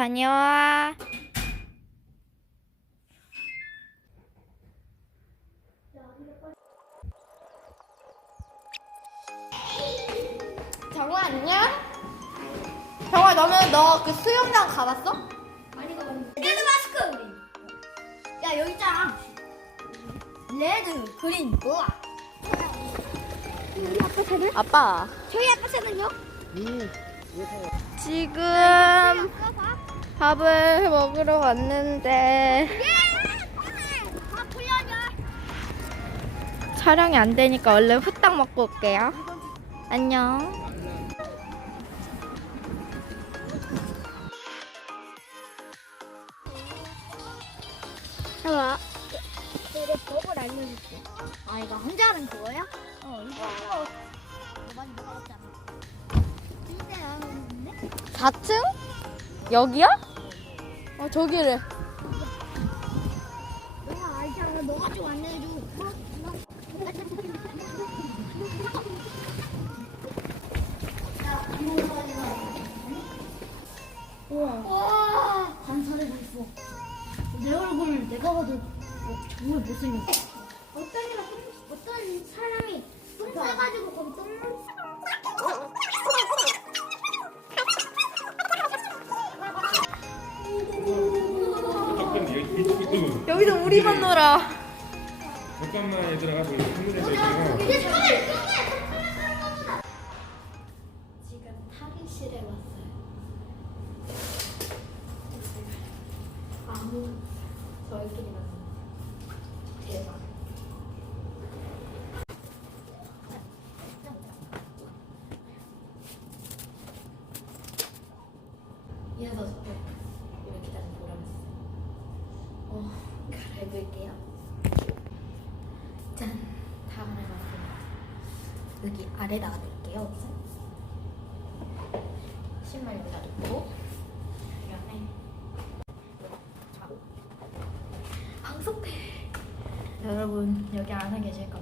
자, 다녀와. 정우 안녕? 정우야 너는 너 그 수영장 가봤어? 많이 가봤는데. 레드 마스크. 야 여기 있잖아. 레드, 그린, 우와. 우리 아빠 새는? 아빠 저희 아빠 새는요? 지금. 밥을 먹으러 왔는데? 촬영이 안 되니까 얼른 후딱 먹고 올게요. 안녕. 봐봐. 내가 법을 알려줄게. 아 이거 혼자 하는 그거야? 어 이거 많이 먹었잖아. 진짜 하는데? 4층? 여기야? 어 저기래. 너가 알잖아. 너가 좀 안내해줘. 우와. 와. 관찰해고 있어. 내 얼굴 내가 봐도 어, 정말 못생겼어. 여기서 우리만 놀아. 잠깐만 얘들아 힘들어서 있어. 이제 손을 지금 탈의실에 왔어요. 아무 저희끼리 만나. 대박. 이어서 이렇게 기다려 보라면서. 어, 갈아입을게요. 짠 다음에 봤습니다 여기 아래다가 놓을게요. 신발 여기다 놓고. 그다음에 자, 방석대 여러분 여기 안에 계실 이거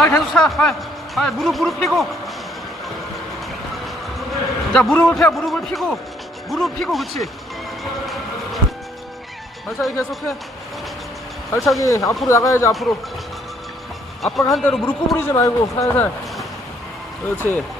발 계속 차. 발. 발 무릎 무릎 펴고. 자 무릎을 펴 무릎을 펴고 무릎 펴고 그렇지. 발차기 계속해. 발차기 앞으로 나가야지 앞으로. 아빠가 한 대로 무릎 구부리지 말고 살살. 그렇지.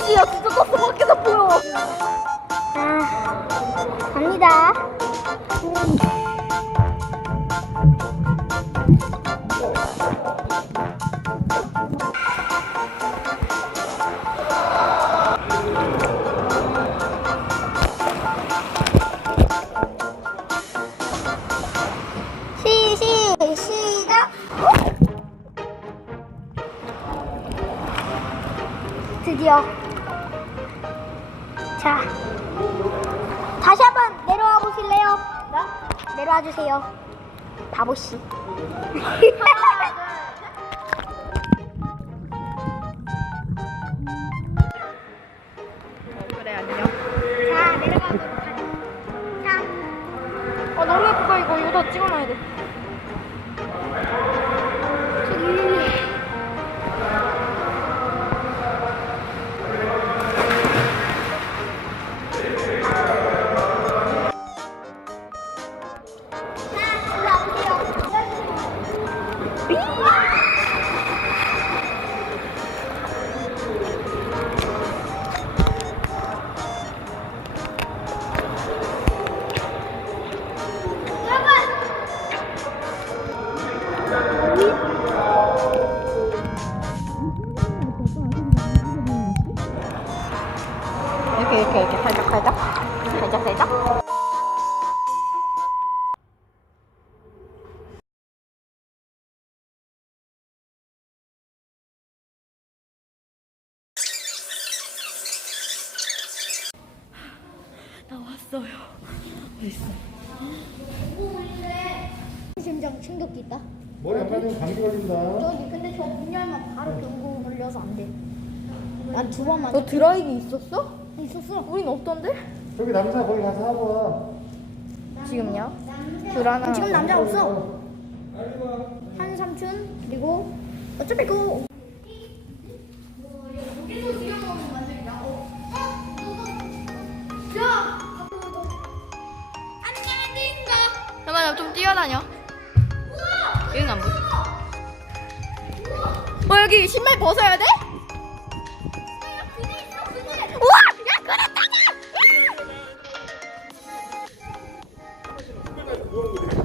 바보씨야 진짜 떴어. 밖에서 보여. 아 갑니다. 시 시 시작. 드디어 내려와 주세요 바보씨 그래 안녕. 자 내려가도록 하죠 자아 너무 예쁘다 이거 이거 다 찍어놔야 돼. 나왔어요. 어딨어? 심장 충격기 있다 머리 안 맞으면 감기 걸린다. 저기 근데 저 문 열면 바로 경고 걸려서 안 돼 난 두 번만 너 드라이기 있었어? 있었어 우린 없던데? 저기 남자 거기 가서 하고 와. 지금요? 불안하. 지금 남자 없어 한 삼촌 그리고 어차피 그 그러면 좀 뛰어다녀. 여긴 안 보여. 어 여기 신발 벗어야 돼?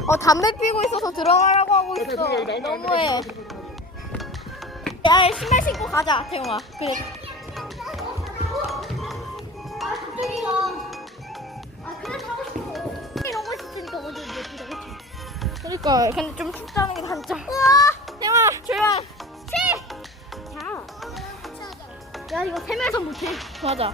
어 담배 피고 있어서 들어가라고 하고 있어. 너무해. 야 신발 신고 가자 태용아. 그래. 아 그러니까 근데 좀 춥다는 게 단점. 우와! 태용아 조용. 야 이거 세면서 못해 맞아.